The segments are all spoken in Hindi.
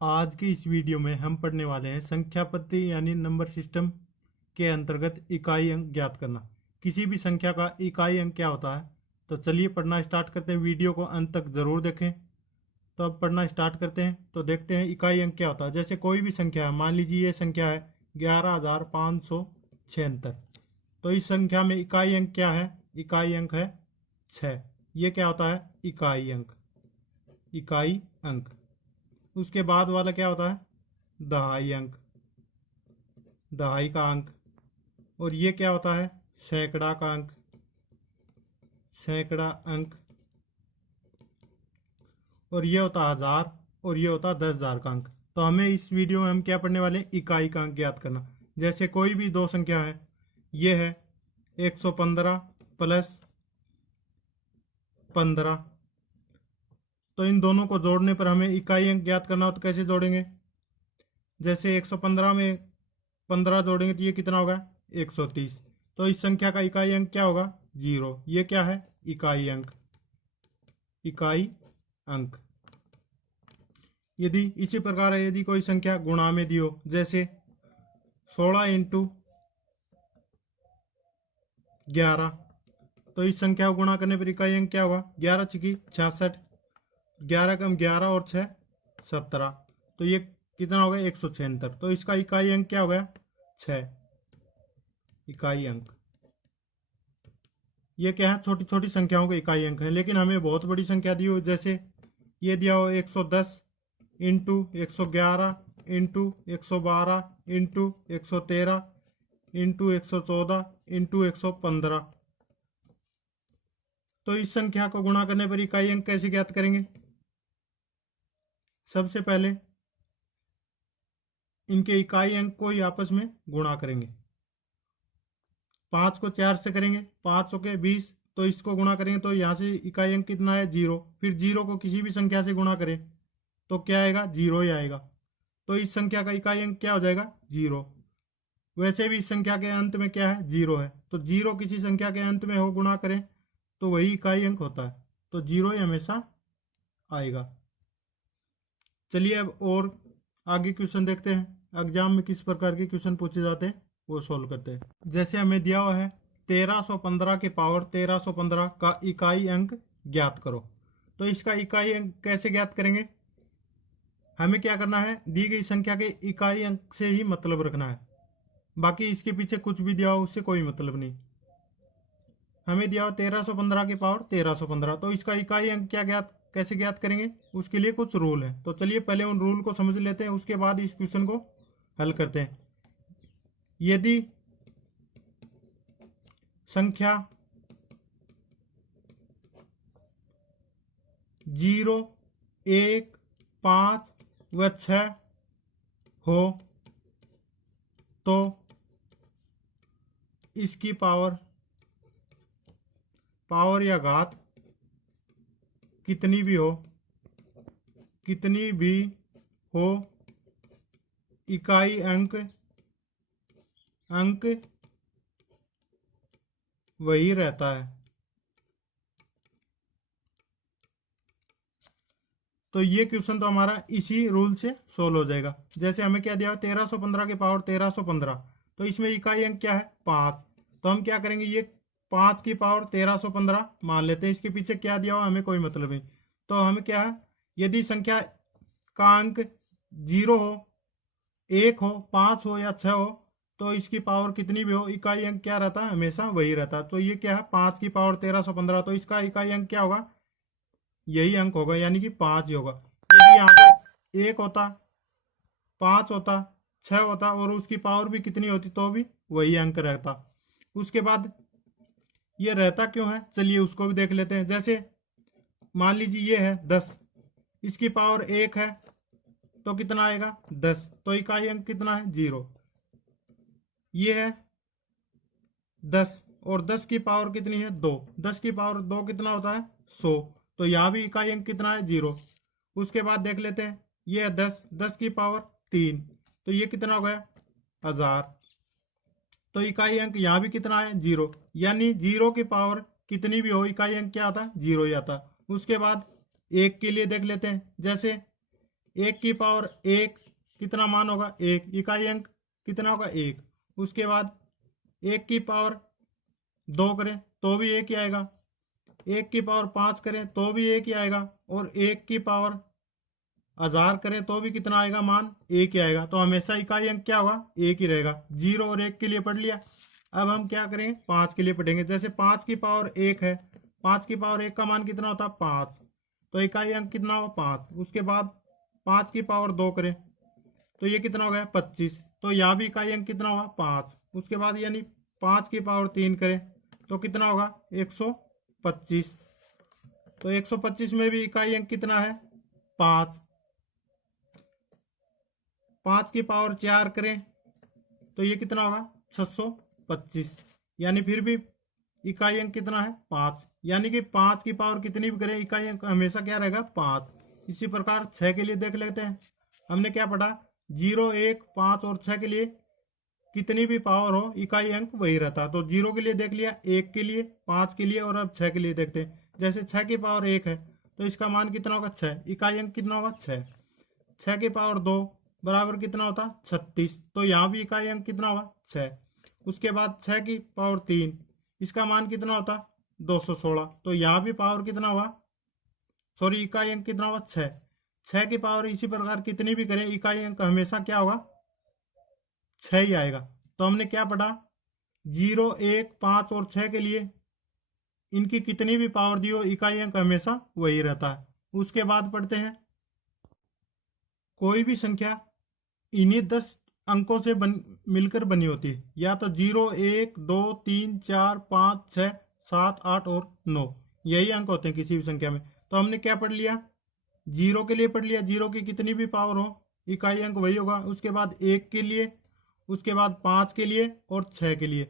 आज की इस वीडियो में हम पढ़ने वाले हैं संख्या पद्धति यानी नंबर सिस्टम के अंतर्गत इकाई अंक ज्ञात करना। किसी भी संख्या का इकाई अंक क्या होता है। तो चलिए पढ़ना स्टार्ट करते हैं। वीडियो को अंत तक जरूर देखें। तो अब पढ़ना स्टार्ट करते हैं। तो देखते हैं इकाई अंक क्या होता है। जैसे कोई भी संख्या है, मान लीजिए ये संख्या है 11,576। तो इस संख्या में इकाई अंक क्या है? इकाई अंक है 6। ये क्या होता है? इकाई अंक। इकाई अंक। उसके बाद वाला क्या होता है? दहाई अंक। दहाई का अंक। और ये क्या होता है? सैकड़ा का अंक। सैकड़ा अंक। और ये होता है हजार। और ये होता है 10,000 का अंक। तो हमें इस वीडियो में हम क्या पढ़ने वाले हैं? इकाई का अंक ज्ञात करना। जैसे कोई भी दो संख्या है, ये है 115 प्लस 15। तो इन दोनों को जोड़ने पर हमें इकाई अंक ज्ञात करना हो तो कैसे जोड़ेंगे? जैसे 115 में 15 जोड़ेंगे तो ये कितना होगा? 130। तो इस संख्या का इकाई अंक क्या होगा? 0। ये क्या है? इकाई अंक। इकाई अंक। यदि इसी प्रकार यदि कोई संख्या गुणा में दी हो, जैसे 16 इंटू 11, तो इस संख्या को गुणा करने पर इकाई अंक क्या होगा? 11 छिकी 66। 11 कम 11 और 6 17। तो ये कितना होगा? 176। तो इसका इकाई अंक क्या हो गया? 6। इकाई अंक। ये क्या है? छोटी छोटी संख्याओं के इकाई अंक है। लेकिन हमें बहुत बड़ी संख्या दी हो, जैसे ये दिया हो 110 into 111 into 112 into 113 into 114 into 115। तो इस संख्या को गुणा करने पर इकाई अंक कैसे ज्ञात करेंगे? सबसे पहले इनके इकाई अंक को ही आपस में गुणा करेंगे। 5 को 4 से करेंगे, 5 के 20। तो इसको गुणा करेंगे तो यहाँ से इकाई अंक कितना है? 0। फिर 0 को किसी भी संख्या से गुणा करें तो क्या आएगा? 0 ही आएगा। तो इस संख्या का इकाई अंक क्या हो जाएगा? 0। वैसे भी इस संख्या के अंत में क्या है? 0 है। तो 0 किसी संख्या के अंत में हो, गुणा करें तो वही इकाई अंक होता है। तो 0 ही हमेशा आएगा। चलिए अब और आगे क्वेश्चन देखते हैं। एग्जाम में किस प्रकार के क्वेश्चन पूछे जाते हैं वो सोल्व करते हैं। जैसे हमें दिया हुआ है 1315 के पावर 1315 का इकाई अंक ज्ञात करो। तो इसका इकाई अंक कैसे ज्ञात करेंगे? हमें क्या करना है? दी गई संख्या के इकाई अंक से ही मतलब रखना है। बाकी इसके पीछे कुछ भी दिया हो उससे कोई मतलब नहीं। हमें दिया हो 1315 के पावर 1315। तो इसका इकाई अंक कैसे ज्ञात करेंगे? उसके लिए कुछ रूल है। तो चलिए पहले उन रूल को समझ लेते हैं, उसके बाद इस क्वेश्चन को हल करते हैं। यदि संख्या 0, 1, 5 व 6 हो तो इसकी पावर या घात कितनी भी हो, इकाई अंक वही रहता है। तो ये क्वेश्चन तो हमारा इसी रूल से सोल्व हो जाएगा। जैसे हमें क्या दिया? 1315 के पावर 1315। तो इसमें इकाई अंक क्या है? 5। तो हम क्या करेंगे? ये 5 की पावर 1315 मान लेते हैं। इसके पीछे क्या दिया हो हमें कोई मतलब नहीं। तो हमें क्या है? यदि संख्या का अंक 0 हो, 1 हो, 5 हो या 6 हो, तो इसकी पावर कितनी भी हो, इकाई अंक क्या रहता है? हमेशा वही रहता है। तो ये क्या है? 5 की पावर 1315। तो इसका इकाई अंक क्या होगा? यही अंक होगा, यानी कि 5 ही होगा। यदि यहाँ पर 1 होता, 5 होता, 6 होता और उसकी पावर भी कितनी होती तो भी वही अंक रहता। उसके बाद ये रहता क्यों है? चलिए उसको भी देख लेते हैं। जैसे मान लीजिए ये है 10, इसकी पावर 1 है तो कितना आएगा? 10। तो इकाई अंक कितना है? 0। ये है 10 और 10 की पावर कितनी है? 2। 10 की पावर 2 कितना होता है? 100। तो यहाँ भी इकाई अंक कितना है? 0। उसके बाद देख लेते हैं, ये है 10, 10 की पावर 3। तो ये कितना हो गया? 1000। तो इकाई अंक यहाँ भी कितना है? 0। यानी 0 की पावर कितनी भी हो, इकाई अंक क्या आता है? 0 ही आता है। उसके बाद 1 के लिए देख लेते हैं। जैसे 1 की पावर 1 कितना मान होगा 1, इकाई अंक कितना होगा 1। उसके बाद 1 की पावर 2 करें तो भी 1 ही आएगा, 1 की पावर 5 करें तो भी 1 ही आएगा, और 1 की पावर 1000 करें तो भी कितना आएगा मान 1 ही आएगा। तो हमेशा इकाई अंक क्या होगा 1 ही रहेगा। 0 और 1 के लिए पढ़ लिया। अब हम क्या करेंगे 5 के लिए पढ़ेंगे। जैसे 5 की पावर 1 है, 5 की पावर 1 का मान कितना होता है 5, तो इकाई अंक कितना होगा 5। उसके बाद 5 की पावर 2 करें तो ये कितना हो गया 25, तो यहाँ भी इकाई अंक कितना होगा 5। उसके बाद यानी 5 की पावर 3 करें तो कितना होगा 125, तो 125 में भी इकाई अंक कितना है 5। 5 की पावर 4 करें तो ये कितना होगा 625, यानी फिर भी इकाई अंक कितना है 5। यानी कि 5 की पावर कितनी भी करें इकाई अंक हमेशा क्या रहेगा 5। इसी प्रकार 6 के लिए देख लेते हैं। हमने क्या पढ़ा 0, 1, 5 और 6 के लिए कितनी भी पावर हो इकाई अंक वही रहता। तो 0 के लिए देख लिया, 1 के लिए, 5 के लिए, और अब 6 के लिए देखते हैं। जैसे 6 की पावर 1 है तो इसका मान कितना होगा 6, इकाई अंक कितना होगा 6। 6 की पावर 2 बराबर कितना होता 36, तो यहाँ भी इकाई अंक कितना होगा 6। उसके बाद 6 की पावर 3 इसका मान कितना होता 216, तो यहाँ भी पावर कितना हुआ सॉरी इकाई अंक कितना होगा 6। 6 की पावर इसी प्रकार कितनी भी करें इकाई अंक हमेशा क्या होगा 6 ही आएगा। तो हमने क्या पढ़ा 0, 1, 5 और 6 के लिए इनकी कितनी भी पावर दी हो इकाई अंक हमेशा वही रहता है। उसके बाद पढ़ते हैं कोई भी संख्या इन्हीं 10 अंकों से मिलकर बनी होती है, या तो 0, 1, 2, 3, 4, 5, 6, 7, 8 और 9, यही अंक होते हैं किसी भी संख्या में। तो हमने क्या पढ़ लिया 0 के लिए पढ़ लिया, 0 की कितनी भी पावर हो इकाई अंक वही होगा। उसके बाद 1 के लिए, उसके बाद 5 के लिए और 6 के लिए,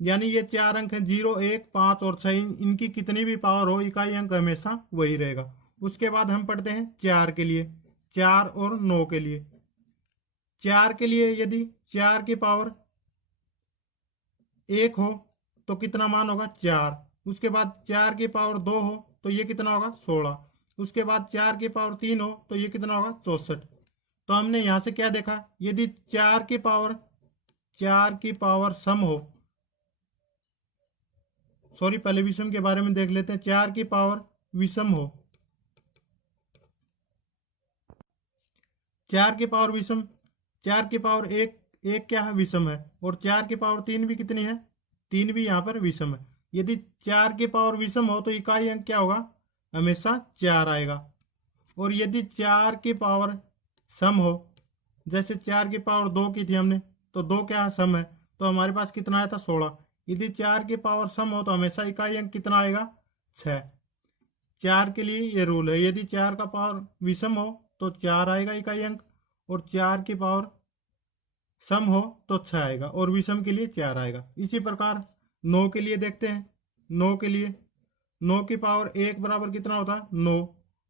यानी ये 4 अंक हैं 0, 1, 5 और 6, इनकी कितनी भी पावर हो इकाई अंक हमेशा वही रहेगा। उसके बाद हम पढ़ते हैं 4 के लिए, 4 और 9 के लिए। 4 के लिए यदि 4 की पावर 1 हो तो कितना मान होगा 4। उसके बाद 4 की पावर 2 हो तो ये कितना होगा 16। उसके बाद 4 की पावर 3 हो तो ये कितना होगा 64। तो हमने यहां से क्या देखा यदि 4 की पावर सम हो, सॉरी पहले विषम के बारे में देख लेते हैं। 4 की पावर विषम हो, 4 की पावर विषम, 4 की पावर एक क्या है विषम है, और 4 की पावर 3 भी कितनी है 3 भी यहाँ पर विषम है। यदि 4 की पावर विषम हो तो इकाई अंक क्या होगा हमेशा 4 आएगा। और यदि 4 की पावर सम हो, जैसे 4 की पावर 2 की थी हमने, तो 2 क्या है सम है, तो हमारे पास कितना आया था 16। यदि 4 की पावर सम हो तो हमेशा इकाई अंक कितना आएगा 6। 4 के लिए ये रूल है, यदि 4 का पावर विषम हो तो 4 आएगा इकाई अंक, और 4 की पावर सम हो तो 6 आएगा, और विषम के लिए 4 आएगा। इसी प्रकार 9 के लिए देखते हैं। 9 के लिए 9 की पावर 1 बराबर कितना होता है 9,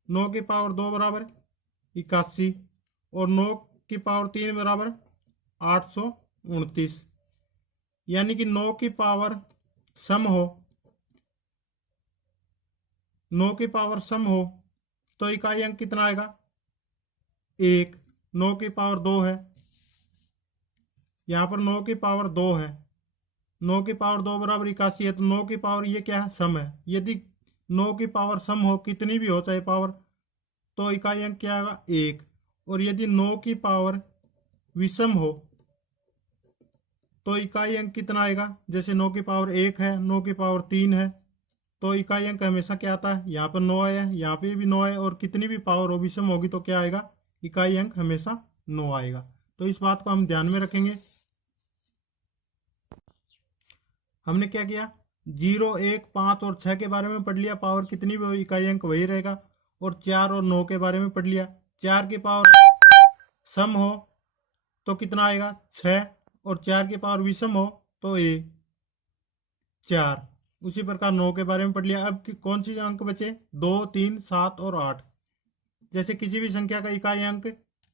9 की पावर 2 बराबर 81, और 9 की पावर 3 बराबर 829। यानी कि 9 की पावर सम हो, 9 की पावर सम हो तो इकाई अंक कितना आएगा 1। 9 की पावर 2 है, यहाँ पर 9 की पावर 2 है, 9 की पावर 2 बराबर 81 है, तो 9 की पावर ये क्या है सम है। यदि 9 की पावर सम हो कितनी भी हो चाहे पावर, तो इकाई अंक क्या आएगा 1। और यदि 9 की पावर विषम हो तो इकाई अंक कितना आएगा, जैसे 9 की पावर 1 है, 9 की पावर 3 है, तो इकाई अंक हमेशा क्या आता है यहाँ पर 9 आया, यहाँ पे भी 9 है, और कितनी भी पावर हो विषम होगी तो क्या आएगा इकाई अंक हमेशा 9 आएगा। तो इस बात को हम ध्यान में रखेंगे। हमने क्या किया 0, 1, 5 और 6 के बारे में पढ़ लिया, पावर कितनी भी हो इकाई अंक वही रहेगा। और 4 और 9 के बारे में पढ़ लिया, 4 की पावर सम हो तो कितना आएगा 6, और 4 की पावर विषम हो तो 4। उसी प्रकार 9 के बारे में पढ़ लिया। अब कौन सी अंक बचे 2, 3, 7 और 8। जैसे किसी भी संख्या का इकाई अंक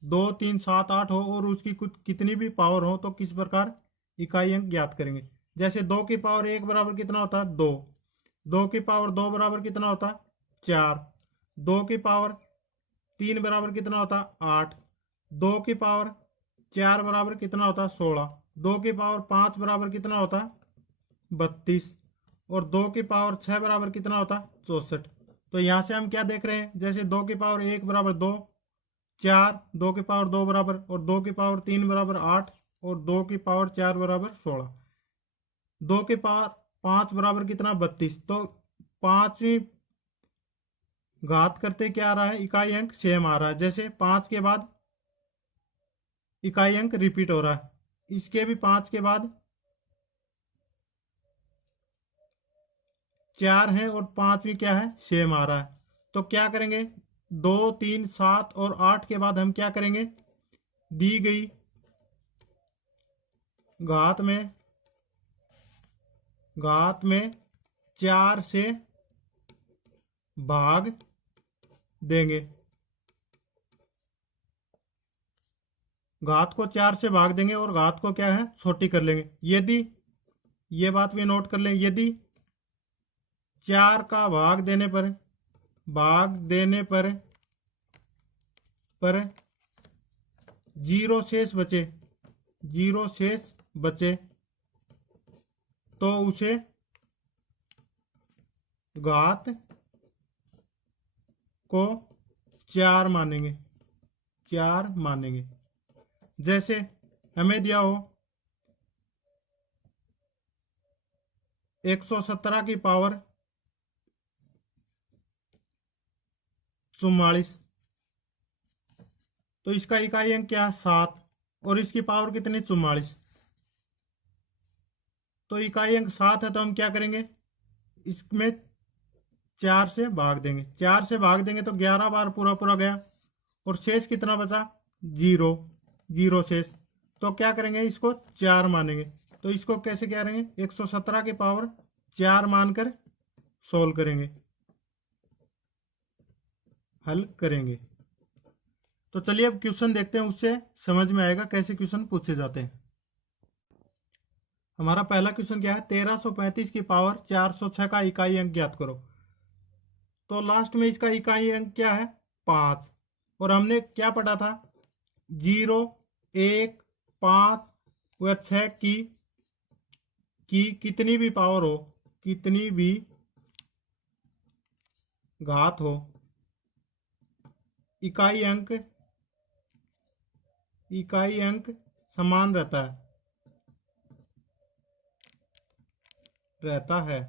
2, 3, 7, 8 हो और उसकी कुछ कितनी भी पावर हो तो किस प्रकार इकाई अंक ज्ञात करेंगे। जैसे 2 की पावर 1 बराबर कितना होता है 2, 2 की पावर 2 बराबर कितना होता है 4, 2 की पावर 3 बराबर कितना होता 8, 2 की पावर 4 बराबर कितना होता 16, 2 की पावर 5 बराबर कितना होता 32 और 2 की पावर 6 बराबर कितना होता 64। तो यहाँ से हम क्या देख रहे हैं, जैसे 2 की पावर 1 बराबर 2, 4, 2 की पावर 2 बराबर और 2 की पावर 3 बराबर 8 और 2 की पावर 4 बराबर 16, 2 की पावर 5 बराबर कितना 32। तो पांचवी घात करते क्या आ रहा है, इकाई अंक सेम आ रहा है। जैसे 5 के बाद इकाई अंक रिपीट हो रहा है, इसके भी 5 के बाद 4 है और पांचवी क्या है सेम आ रहा है। तो क्या करेंगे, 2, 3, 7 और 8 के बाद हम क्या करेंगे, दी गई घात में 4 से भाग देंगे। घात को 4 से भाग देंगे और घात को क्या है छोटी कर लेंगे। यदि, ये बात भी नोट कर लें, यदि 4 का भाग देने पर 0 शेष बचे तो उसे घात को 4 मानेंगे। जैसे हमें दिया हो 117 की पावर 44, तो इसका इकाई अंक क्या है 7 और इसकी पावर कितनी 44। तो इकाई अंक 7 है, तो हम क्या करेंगे, इसमें 4 से भाग देंगे। 4 से भाग देंगे तो 11 बार पूरा गया और शेष कितना बचा 0 शेष। तो क्या करेंगे, इसको 4 मानेंगे। तो इसको कैसे क्या करेंगे, 117 की पावर 4 मानकर सोल्व करेंगे, हल करेंगे। तो चलिए अब क्वेश्चन देखते हैं, उससे समझ में आएगा कैसे क्वेश्चन पूछे जाते हैं। हमारा पहला क्वेश्चन क्या है, 1335 की पावर 406 का इकाई अंक ज्ञात करो। तो लास्ट में इसका इकाई अंक क्या है 5 और हमने क्या पढ़ा था 0, 1, 5 व 6 की कितनी भी पावर हो, कितनी भी घात हो, इकाई अंक समान रहता है।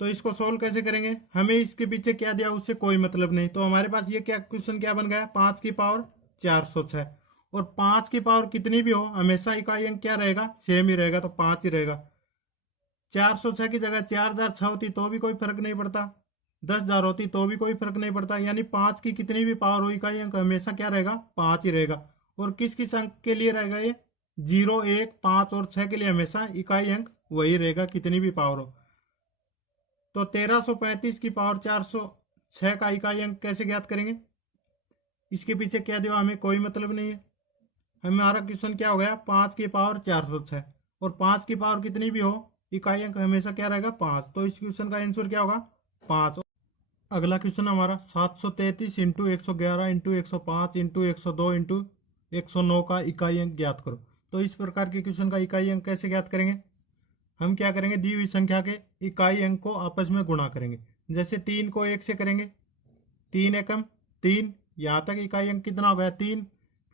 तो इसको सोल्व कैसे करेंगे, हमें इसके पीछे क्या दिया उससे कोई मतलब नहीं। तो हमारे पास ये क्या क्वेश्चन क्या बन गया, 5 की पावर 406 और 5 की पावर कितनी भी हो हमेशा इकाई अंक क्या रहेगा सेम ही रहेगा, तो 5 ही रहेगा। 406 की जगह 4006 होती तो भी कोई फर्क नहीं पड़ता, 10,000 होती तो भी कोई फर्क नहीं पड़ता। यानी 5 की कितनी भी पावर हो इकाई अंक हमेशा क्या रहेगा 5 ही रहेगा। और किस किस अंक के लिए रहेगा ये 0, 1, 5 और 6 के लिए हमेशा इकाई अंक वही रहेगा कितनी भी पावर हो। तो 1335 की पावर 406 का इकाई अंक कैसे ज्ञात करेंगे, इसके पीछे क्या दिया हमें कोई मतलब नहीं है। हमारा क्वेश्चन क्या हो गया 5 की पावर 406 और 5 की पावर कितनी भी हो इकाई अंक हमेशा क्या रहेगा 5। तो इस क्वेश्चन का आंसर क्या होगा 5। अगला क्वेश्चन हमारा 733 इंटू 111 इंटू 105 इंटू 102 इंटू 109 का इकाई अंक ज्ञात करो। तो इस प्रकार के क्वेश्चन का इकाई अंक कैसे ज्ञात करेंगे, हम क्या करेंगे दी हुई संख्या के इकाई अंक को आपस में गुणा करेंगे। जैसे 3 को 1 से करेंगे, 3 एकम 3, यहाँ तक इकाई अंक कितना हो गया 3।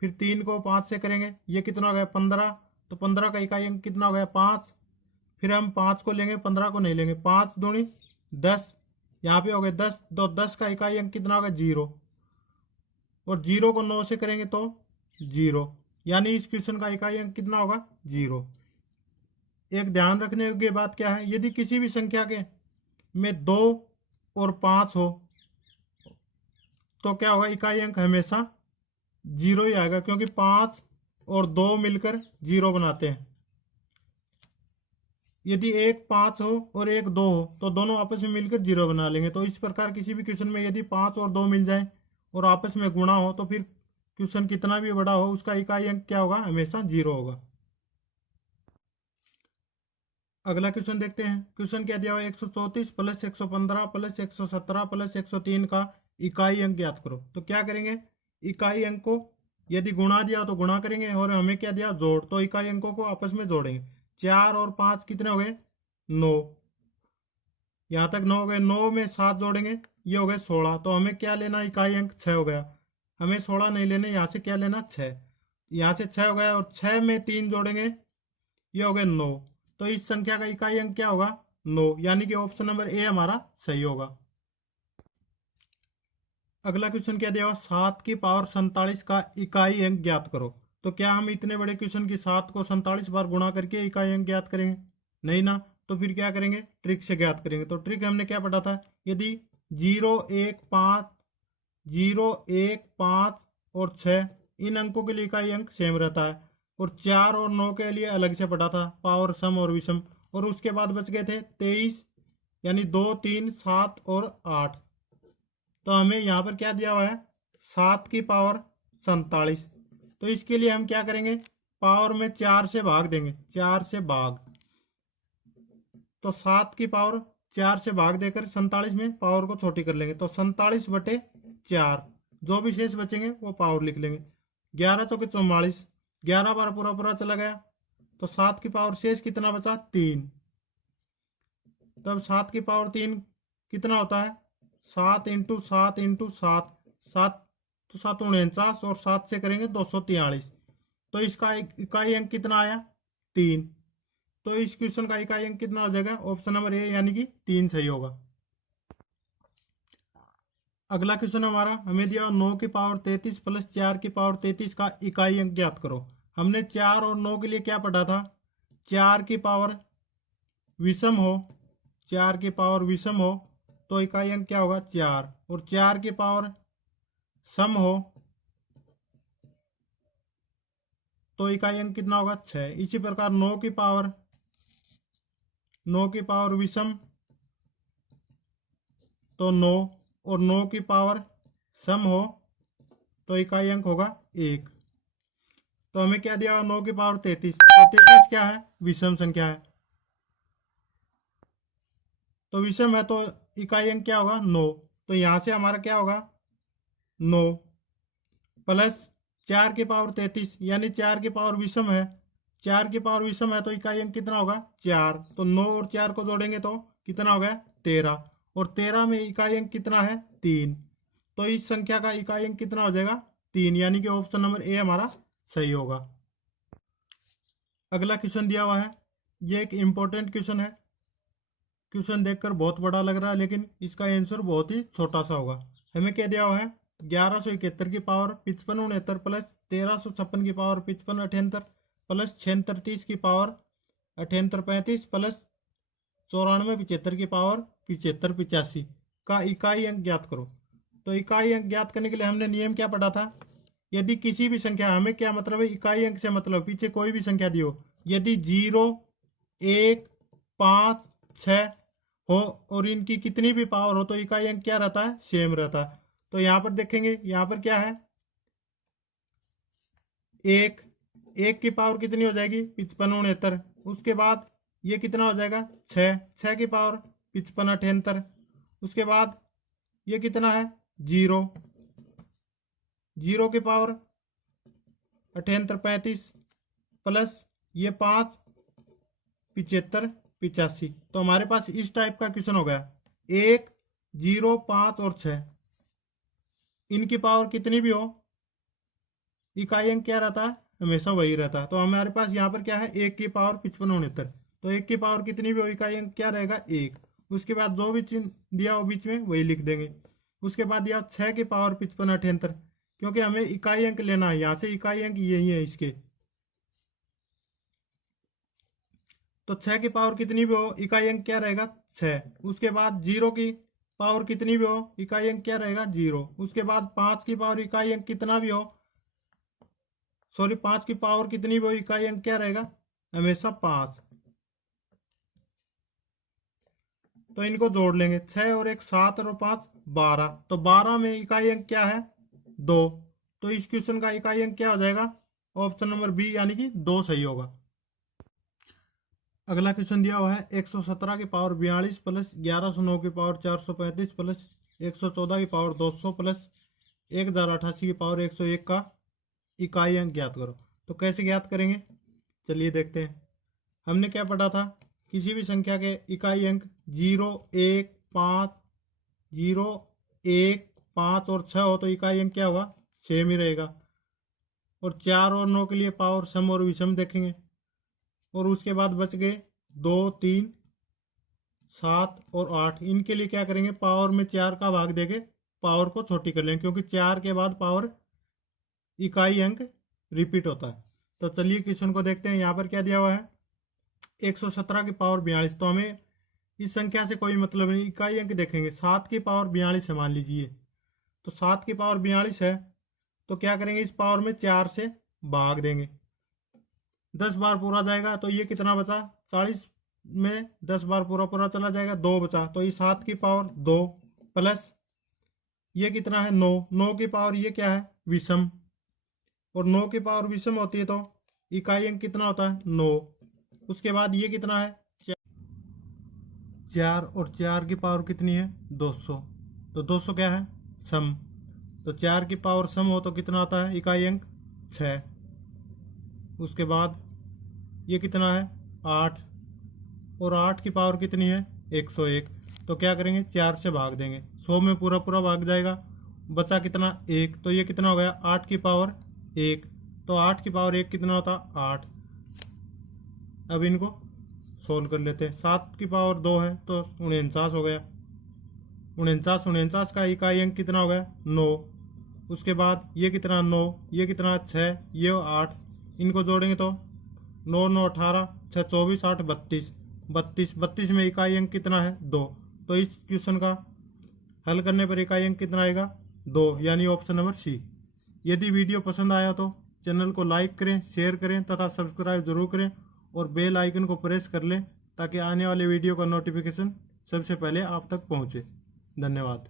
फिर 3 को 5 से करेंगे, ये कितना हो गया 15, तो 15 का इकाई अंक कितना हो गया 5। फिर हम 5 को लेंगे 15 को नहीं लेंगे, 5 दूनी 10, यहाँ पे हो गए 10, तो 10 का इकाई अंक कितना होगा 0 और 0 को 9 से करेंगे तो 0, यानी इस क्वेश्चन का इकाई अंक कितना होगा 0। एक ध्यान रखने की बात क्या है, यदि किसी भी संख्या के में 2 और 5 हो तो क्या होगा इकाई अंक हमेशा 0 ही आएगा, क्योंकि 5 और 2 मिलकर 0 बनाते हैं। यदि एक 5 हो और एक 2 हो तो दोनों आपस में मिलकर 0 बना लेंगे। तो इस प्रकार किसी भी क्वेश्चन में यदि 5 और 2 मिल जाए और आपस में गुणा हो तो फिर क्वेश्चन कितना भी बड़ा हो उसका इकाई अंक क्या होगा हमेशा 0 होगा। अगला क्वेश्चन देखते हैं, क्वेश्चन क्या दिया हुआ 134 प्लस 115 प्लस 117 प्लस 103 का इकाई अंक ज्ञात करो। तो क्या करेंगे, इकाई अंक को यदि गुणा दिया तो गुणा करेंगे, और हमें क्या दिया, जोड़, तो इकाई अंकों को आपस में जोड़ेंगे। 4 और 5 कितने हो गए, 9। यहाँ तक 9 हो गए, 9 में 7 जोड़ेंगे, ये हो गए 16। तो हमें क्या लेना, इकाई अंक 6 हो गया। हमें 16 नहीं लेने, यहाँ से क्या लेना, 6। यहाँ से 6 हो गया, और 6 में 3 जोड़ेंगे, ये हो गए 9। तो इस संख्या का इकाई अंक क्या होगा, 9, यानी कि ऑप्शन नंबर ए हमारा सही होगा। अगला क्वेश्चन क्या दिया हुआ, 7 की पावर 47 का इकाई अंक ज्ञात करो। तो क्या हम इतने बड़े क्वेश्चन की 7 को 47 बार गुणा करके इकाई अंक ज्ञात करेंगे, नहीं ना। तो फिर क्या करेंगे, ट्रिक से ज्ञात करेंगे। तो ट्रिक हमने क्या पढ़ा था, यदि 0 1 5 0 1 5 और 6 इन अंकों के लिए इकाई अंक सेम रहता है, और 4 और 9 के लिए अलग से पढ़ा था, पावर सम और विषम। और उसके बाद बच गए थे 23, यानी 2 3 7 और 8। तो हमें यहाँ पर क्या दिया हुआ है, 7 की पावर 47। तो इसके लिए हम क्या करेंगे, पावर में 4 से भाग देंगे, 4 से भाग। तो 7 की पावर 4 से भाग देकर 47 में पावर को छोटी कर लेंगे। तो 47/4, जो भी शेष बचेंगे वो पावर लिख लेंगे। 11 चौके 44, 11 बार पूरा पूरा चला गया। तो 7 की पावर शेष कितना बचा, 3। तब 7 की पावर 3 कितना होता है, 7 × 7 × 7, 7 तो 7 49, और 7 से करेंगे 243। तो इसका इकाई अंक कितना आया, 3। तो इस क्वेश्चन का इकाई अंक कितना हो जाएगा, ऑप्शन नंबर ए यानी कि 3 सही होगा। अगला क्वेश्चन हमारा, हमें दिया 9 की पावर 33 प्लस 4 की पावर 33 का इकाई अंक ज्ञात करो। हमने 4 और 9 के लिए क्या पढ़ा था, 4 की पावर विषम हो, 4 की पावर विषम हो तो इकाई अंक क्या होगा, 4। और 4 की पावर सम हो तो इकाई अंक कितना होगा, 6। इसी प्रकार 9 की पावर विषम तो 9, और 9 की पावर सम हो तो इकाई अंक होगा 1। तो हमें क्या दिया, 9 की पावर 33। तो 33 क्या है, विषम संख्या है। तो विषम है तो इकाई अंक क्या होगा, 9। तो यहां से हमारा क्या होगा, 9 प्लस 4 की पावर 33, यानी 4 की पावर विषम है। 4 की पावर विषम है तो इकाई अंक कितना होगा, 4। तो 9 और 4 को जोड़ेंगे तो कितना हो गया, 13। और 13 में इकाई अंक कितना है, 3। तो इस संख्या का इकाई अंक कितना हो जाएगा, 3, यानी कि ऑप्शन नंबर ए हमारा सही होगा। अगला क्वेश्चन दिया हुआ है, ये एक इंपॉर्टेंट क्वेश्चन है। क्वेश्चन देखकर बहुत बड़ा लग रहा है, लेकिन इसका आंसर बहुत ही छोटा सा होगा। हमें क्या दिया हुआ है, 1171 की पावर 5569 प्लस 1356 की पावर 5578 प्लस 630 की पावर 7835 प्लस 9475 की पावर 7585 का इकाई अंक ज्ञात करो। तो इकाई अंक ज्ञात करने के लिए हमने नियम क्या पढ़ा था, यदि किसी भी संख्या, हमें क्या मतलब है, इकाई अंक से मतलब पीछे कोई भी संख्या दी हो, यदि 0 1 5 6 हो और इनकी कितनी भी पावर हो तो इकाई अंक क्या रहता है, सेम रहता है। तो यहां पर देखेंगे, यहां पर क्या है, 1 1 की पावर कितनी हो जाएगी, 5569। उसके बाद ये कितना हो जाएगा, 6 6 की पावर 5578। उसके बाद ये कितना है, 0 0 की पावर 7835 प्लस ये 5 7585। तो हमारे पास इस टाइप का क्वेश्चन हो गया, 1 0 5 और 6 इनकी पावर कितनी भी हो इकाई अंक क्या रहता है, हमेशा वही रहता है। तो हमारे पास यहाँ पर क्या है, 1 की पावर 5569। तो 1 की पावर कितनी भी हो इकाई अंक क्या रहेगा, 1। उसके बाद जो भी चिन्ह दिया हो बीच में वही लिख देंगे। उसके बाद दिया 6 की पावर 5578, क्योंकि हमें इकाई अंक लेना है, यहाँ से इकाई अंक यही है इसके। तो 6 की पावर कितनी भी हो इकाई अंक क्या रहेगा, 6। उसके बाद 0 की पावर कितनी भी हो इकाई अंक क्या रहेगा, 0। उसके बाद 5 की पावर इकाई अंक कितना भी हो, सॉरी 5 की पावर कितनी भी हो इकाई अंक क्या रहेगा, हमेशा 5। तो इनको जोड़ लेंगे, 6 और 1 7 और 5 12। तो 12 में इकाई अंक क्या है, 2। तो इस क्वेश्चन का इकाई अंक क्या हो जाएगा, ऑप्शन नंबर बी यानी कि 2 सही होगा। अगला क्वेश्चन दिया हुआ है, 117 की पावर 42 प्लस 1109 की पावर 435 प्लस 114 की पावर 200 प्लस 1088 की पावर 101 का इकाई अंक ज्ञात करो। तो कैसे ज्ञात करेंगे, चलिए देखते हैं। हमने क्या पढ़ा था, किसी भी संख्या के इकाई अंक 0, 1, 5, 0, 1, 5 और 6 हो तो इकाई अंक क्या होगा, सेम ही रहेगा। और 4 और 9 के लिए पावर सम और विषम देखेंगे। और उसके बाद बच गए 2, 3, 7 और 8। इनके लिए क्या करेंगे, पावर में 4 का भाग देके पावर को छोटी कर लेंगे, क्योंकि 4 के बाद पावर इकाई अंक रिपीट होता है। तो चलिए क्वेश्चन को देखते हैं। यहाँ पर क्या दिया हुआ है, 117 की पावर 42। तो हमें इस संख्या से कोई मतलब नहीं, इकाई अंक देखेंगे। 7 की पावर 42 है मान लीजिए, तो 7 की पावर 42 है, तो क्या करेंगे, इस पावर में 4 से भाग देंगे। 10 बार पूरा जाएगा तो ये कितना बचा, 40 में 10 बार पूरा पूरा चला जाएगा, 2 बचा। तो ये 7 की पावर 2 प्लस ये कितना है, 9। 9 की पावर ये क्या है, विषम। और 9 की पावर विषम होती है तो इकाई अंक कितना होता है, 9। उसके बाद ये कितना है, 4। और 4 की पावर कितनी है, 200। तो 200 क्या है, सम। तो 4 की पावर सम हो तो कितना आता है, इकाई अंक 6। उसके बाद ये कितना है, 8। और 8 की पावर कितनी है, 101। तो क्या करेंगे, 4 से भाग देंगे। 100 में पूरा पूरा भाग जाएगा, बचा कितना, 1। तो ये कितना हो गया, 8 की पावर 1। तो 8 की पावर 1 कितना होता, 8। अब इनको सोल्व कर लेते हैं। 7 की पावर 2 है तो 49 हो गया। 49 का इकाई अंक कितना हो गया, 9। उसके बाद ये कितना, 9, ये कितना, 6, ये 8। इनको जोड़ेंगे तो 9, 9, 18, 6, 24, 8, 32। 32 में इकाई अंक कितना है, 2। तो इस क्वेश्चन का हल करने पर इकाई अंक कितना आएगा, 2, यानी ऑप्शन नंबर सी। यदि वीडियो पसंद आया तो चैनल को लाइक करें, शेयर करें तथा सब्सक्राइब जरूर करें और बेल आइकन को प्रेस कर लें ताकि आने वाले वीडियो का नोटिफिकेशन सबसे पहले आप तक पहुंचे। धन्यवाद।